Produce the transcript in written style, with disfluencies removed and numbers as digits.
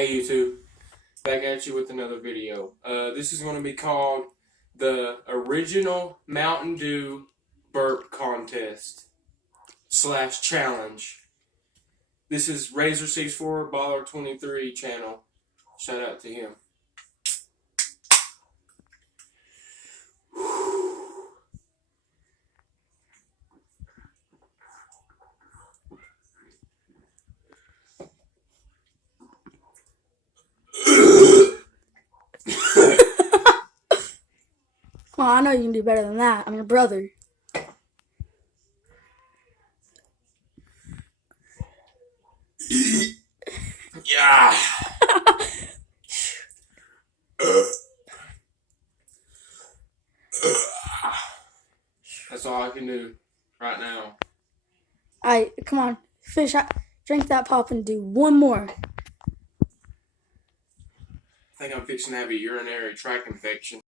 Hey YouTube, back at you with another video. This is going to be called the original Mountain Dew burp contest / challenge. This is Razor64 Baller 23 channel. Shout out to him. Well, I know you can do better than that. I'm your brother. Yeah. That's all I can do right now. Alright, come on. Fish, drink that pop and do one more. I think I'm fixing to have a urinary tract infection.